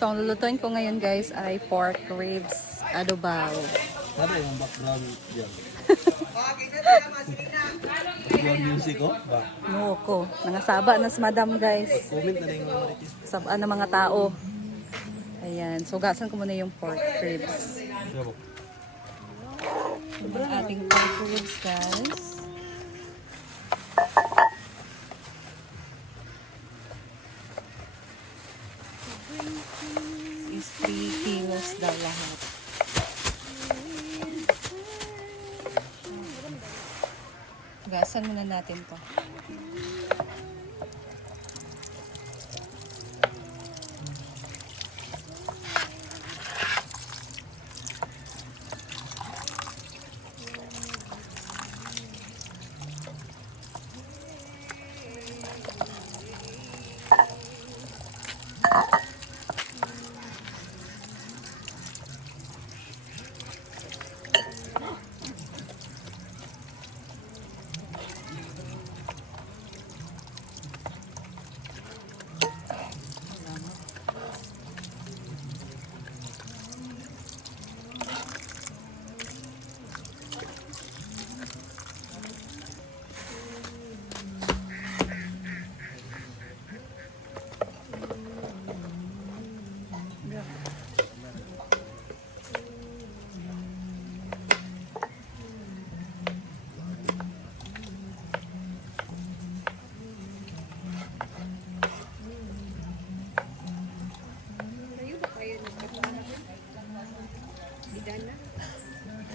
So, ang lulutuin ko ngayon guys ay pork ribs adobo. Sana yung background dyan. Background music ko? Ba? No ko. Nangasaba na si madam guys. Comment na yung mga maritis. Sabaan ng mga tao. Ayan. So, gasan ko muna yung pork ribs. Ang ating pork ribs guys. Is 3 kilos daw lahat. Gasan muna natin to.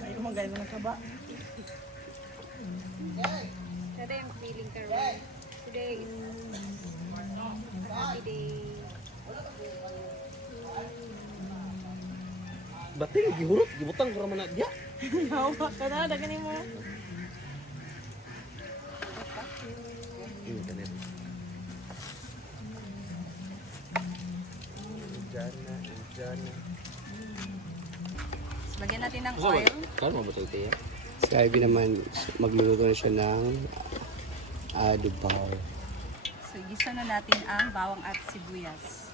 Ayaw mo gaya ng kaba. Kada yung feeling ka rin. Today is happy day. Bating, gihurot, gibutang ko naman na diya. Hawak ka na, daganin mo. So, lagyan natin ng oil. Kano mo ba sa ite ya? Si Ivy naman, magluluto na siya ng adobo. So, gisa na natin ang bawang at sibuyas.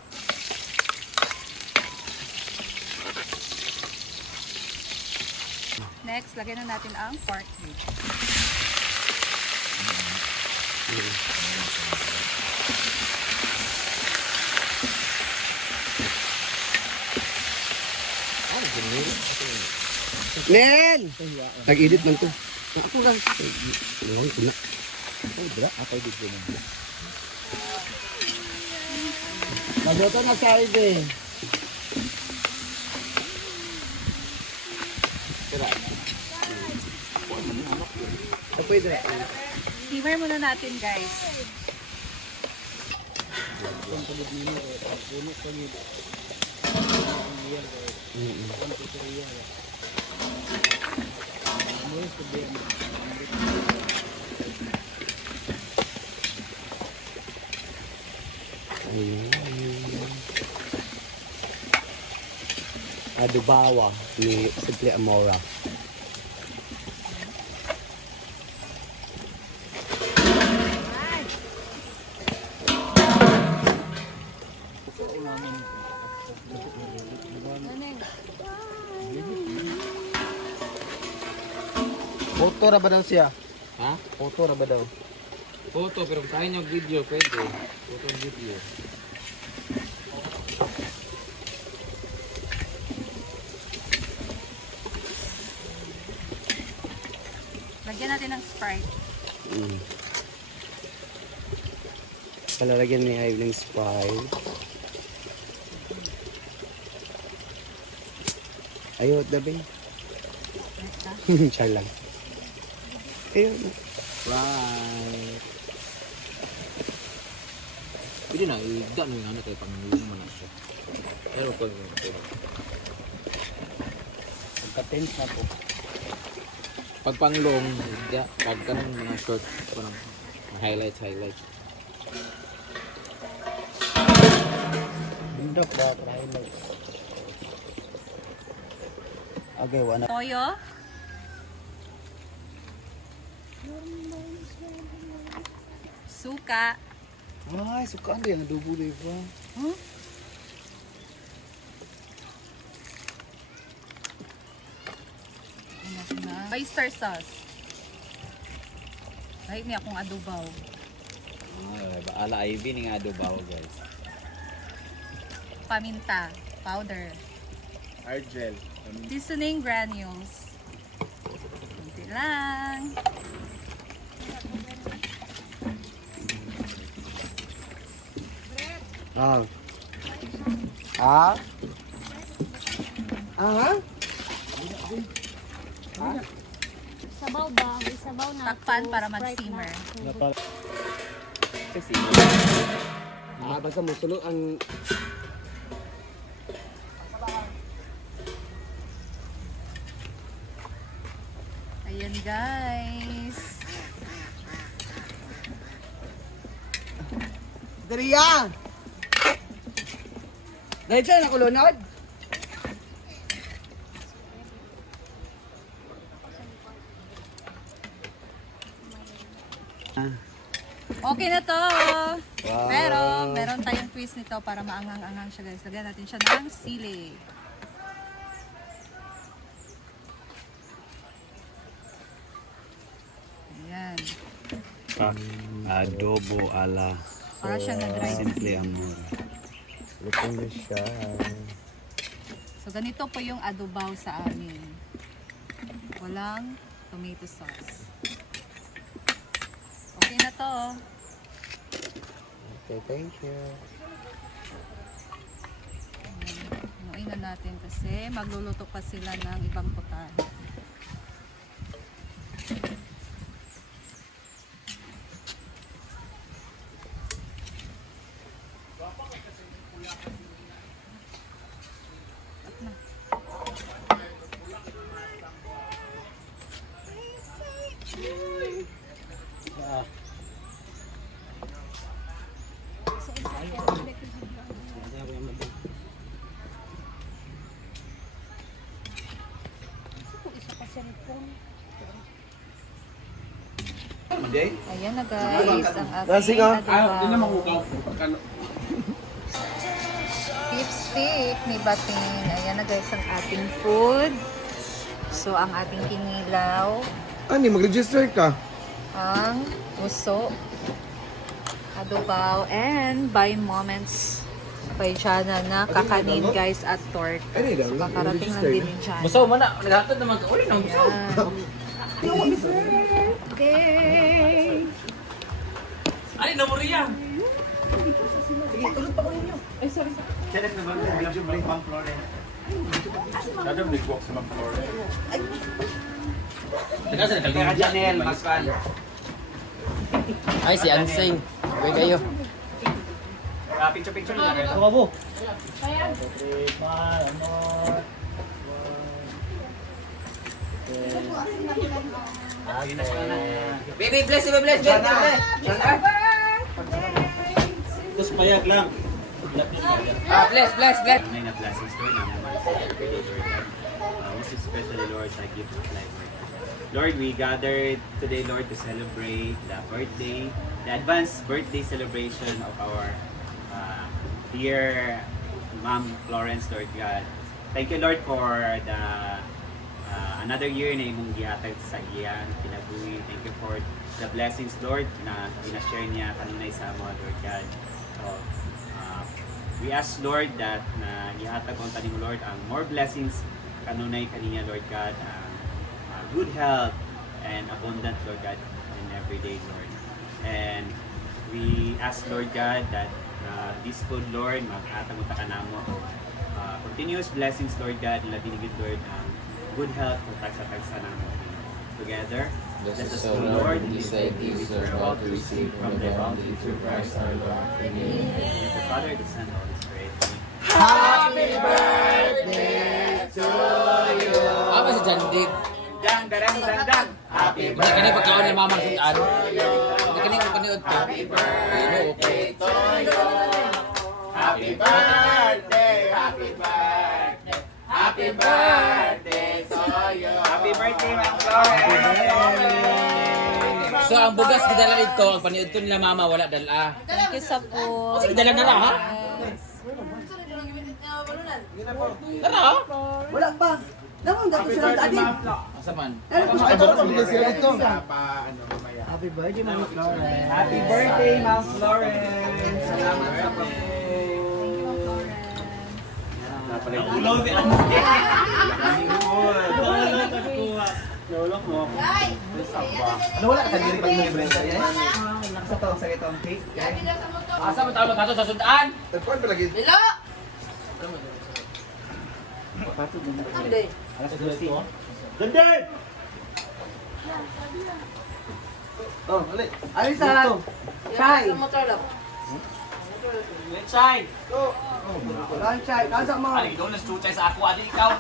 Next, lagyan na natin ang pork ribs. Nen! Nag-edit man to. Ako lang. Ewan ko na. Ako dito na. Magluto na si Ivy. Pwede. Simmer muna natin guys. Adobawa ni Simple Amora. Photo ra ba daw siya? Ha? Photo ra ba daw? Photo, pero kaya nyo video, pwede. Photo and video. Lagyan natin ng Sprite. Palalagyan ni Ivy ng Sprite. Ayot na ba? Char lang. Ayun. Right. Pwede na, igda na yung anak kay pangulong man na siya. Pero pag Pagka-tense na po. pag panglong, igda. Pag kanang mga short, parang highlights. Bundok ba? Highlights. Okay, wala. Toyo. Suka. Ay, sukaan din. Adobo din ba? oyster sauce. Ay, may akong adobaw. Ala Ivy ni nga adobaw guys. Paminta powder. Argel. Seasoning granules. Kunti lang. Ah. Ah? Ah? Sabaw ba? May sabaw na. Takpan to. para Sprite mag-simmer. na. Kasi Ah, basta mo sulo ang Ayan guys. Dariya. Dahil siya nakulunod. Okay na to. Pero meron tayong twist nito para maangang-angang siya guys. Lagyan natin siya ng sili. Ayan. Adobo ala Para siya na-dry. Simple Amor. Looking this siya. So ganito po yung adobaw sa amin. Walang tomato sauce. Okay na to. Okay, thank you. Haluin na natin kasi magluluto pa sila ng ibang putahe. Ayan na guys, ang ating adobaw. Beef steak ni Bating. Ayan na guys ang ating food. So ang ating kinilaw, Ani, mag-register ka. ang puso, adobaw, and by moments kay Jana na kakanin guys at torta. Ani daw, So kakarating lang din ni Jana. Busaw man na, naghatod naman ka. Uli nang busaw. Okay. Ani na mo riya. Teka sa kalingin. Janel, Pascal. Ay, si Ansing. Uy kayo. Picture na lang. Tumabo. Baby, bless, baby, bless, bless. Tapos payag lang. Bless, bless, bless. May na blessings Lord na naman sa every day, Lord God. Most especially, Lord, sa gift of life, Lord. Lord, we gathered today, Lord, to celebrate the birthday, the advanced birthday celebration of our dear Ma'am Florence, Lord God. Thank you, Lord, for the another year na imong gihatag sa iyang kinabuhi. Thank you for the blessings, Lord, na ina-share niya kanunay sa amo, Lord God. So, we ask, Lord, that na ihatag ko kanimo, Lord, ang more blessings kanunay kaniya, Lord God, good health and abundant, Lord God, in every day, Lord. And we ask, Lord God, that this food, Lord, maghatag mo ta kanamo continuous blessings, Lord God, nila binigid, Lord, good health kung tagsa-tagsa namo together. Let us, O Lord, in this day we are about to receive from thy bounty through Christ our Lord. Amen. The Father, the Son, and the Holy Spirit. Happy birthday to you. Apa si Jandig? Dang, darang, dang, dang. Happy Hindi ka na pagkaon ni Mama kung ano. Hindi ka na paniod to. Happy birthday to you. Happy birthday, happy birthday. Happy birthday to you. Happy birthday, Ma'am Florence. So ang bugas gidala dito, ang paniod to nila Mama wala dala. Thank you sa food. Sige dala na lang ha. Yes. Tara ha. Wala pa. Daman, dato sila tadi. Asa man? Happy birthday, Ma'am Florence. Happy birthday, Ma'am Florence! Salamat sa Ulo si Anse. Lolok mo. Ano wala ka diri pag libre sa yan? Sa tawag sa itong cake. Asa man tawag kato sa sundaan? Tagpuan pa lagi. Lilo! Alas 12. Gandun! Oh, ulit. Alisan. Chai. Let's shine. Lan chai. Kansa mo. Aling ikaw nas-chuchay sa ako. Aling ikaw.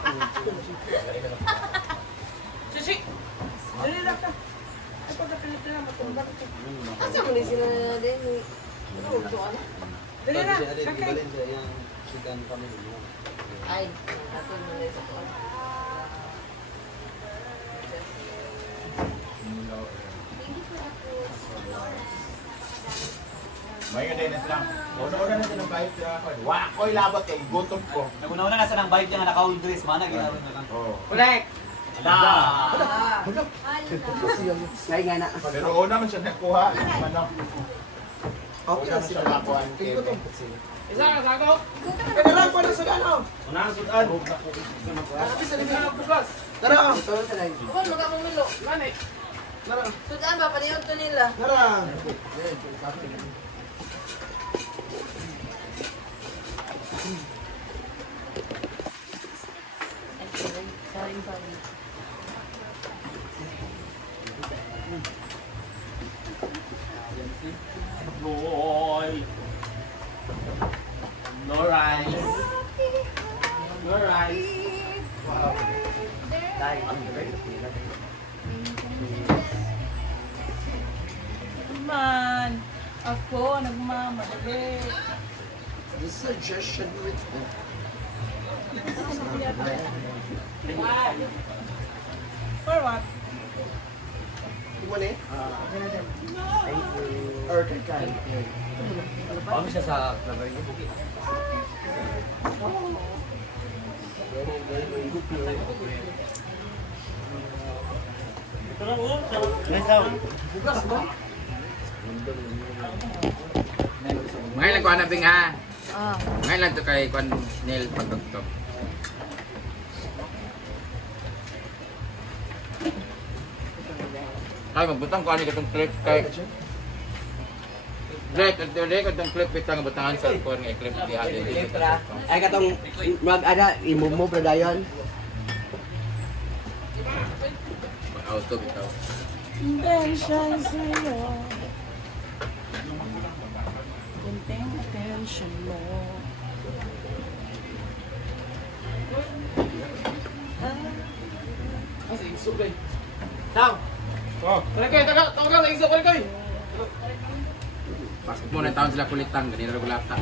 Asa mo ni sila din? Dali na, sakay. Ay, ato mo na sa kuwan. May nga din lang. Una-una na silang bayad sa ako. Wakoy labot kay gutom ko. Naguna-una na sa nang bike niya nga naka-all dress. Mana, ginawin na lang. Oo. Correct! Kaya nga na. Pero una man siya nakuha. Ano? Okay na sila. Nakuha. Isa ka sago. Kailan pa na sa ano? Una ang sudan. Tara. Tara sa live. Kuwan, magkakamilo. Tara. Sudan ba, panihon to nila. Tara. Boy! No rice. No rice. Man, ako nagmamadali. The suggestion with For what? mo ni? Or kay Kai. Paano siya sa cover niya? Bugas mo? Ngayon lang ko hanapin ha. Ah. Ngayon lang to kay Kwan Neil pagdoktor. Ay, magbutang ko ano itong clip kay... Drake, itong clip itong butangan sa phone nga clip di hali. Ay katong mag-ada, i-move na dayon. Auto bitaw. Intention sa'yo. Intention mo. Tao! Kaya kayo, tawa ka, isa ko kayo! Pasok mo na taon sila kulitan, ganito na gulata.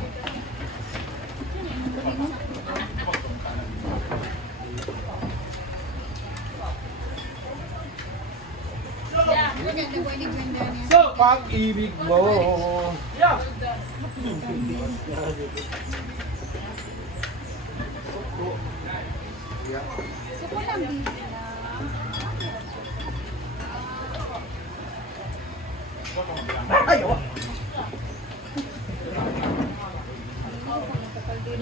Pag-ibig mo.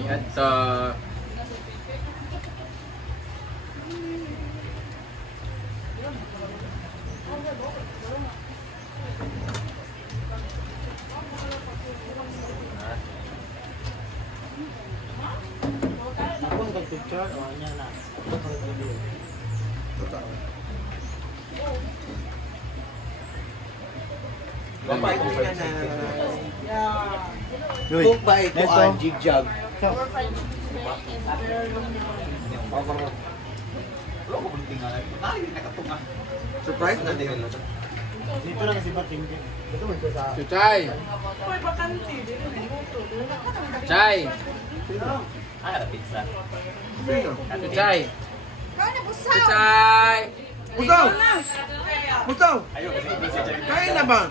At Cook ba ito ang jigjag? Surprise na din. Dito lang si Bating. Ito mo ito sa... Chuchay! Chay! Ah, ada pizza. Chuchay! Kau na busaw! Chuchay! Busaw! Busaw! Ayo kasi pizza dyan. Kain na ba?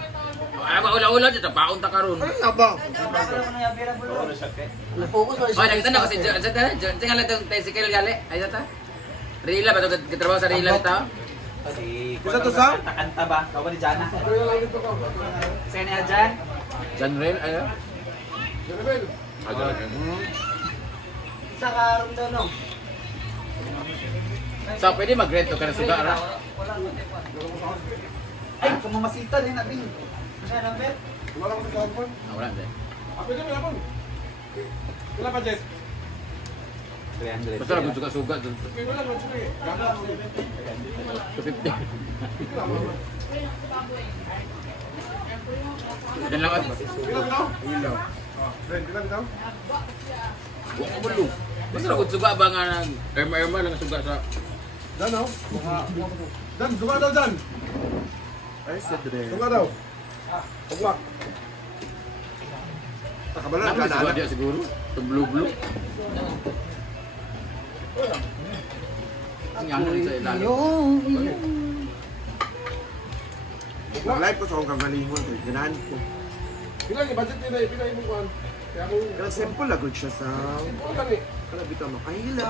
Ay, maula-ula dito, paunta ka ron. Ano na ba? Ano siya, te? Na-focus mo Ay, nakita na kasi dyan lang itong tricycle gali. Ay, data? Rila ba ito? Katrabaho sa Rila ito? Si Isa to sa? kanta ba? Kau ba ni Jana? Sa'yo niya Jan? Jan Rail, ano? Agad. Isa karoon daw, no? So, pwede mag-rent ka na suga, ra? Ay, kamamasita din natin. Masaya lang, Bet. Ah, wala, hindi. Wala pa, Jess. 300. Basta lang suga-suga dun. 250. Yan lang at ilaw. Huwag ka bulo. Basta lang suga ba nga ng erma-erma lang suga sa... Dan, oh. Dan, duga daw, Dan. Ay, Cedre. Duga daw. Pagwak. Nakabala, Naman gana. suga dia siguro. Ito blue-blue. Ang ano sa ilalim. Nag-live ko sa akong kagalingon. Ganahan ko. Pila ni budget nila, pila imong kuan. Kaya ako, Pero simple lang good siya sa... pila ni. Kala bitaw makahila.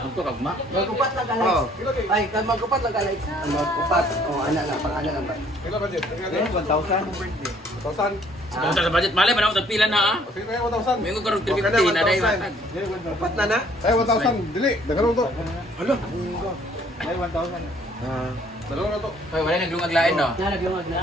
Ang to kagma. Magkupat lang kalay. Oh. Pila ni. Ay, kan magkupat lang kalay. Magkupat. Oh, ana lang, pang ana lang ba. Pila budget? Pila ni. 1,000. 1,000. Kung sa budget, malay pa na ako tagpila na ah. Pila ni 1,000. May ko karong Okay 350 na na, dahil 1,000. matag. Upat na na? Ay, 1,000. Dili. Dagano to. Ah. Dalawa na to. Ay, wala naglungag lain no. Nalagyan na.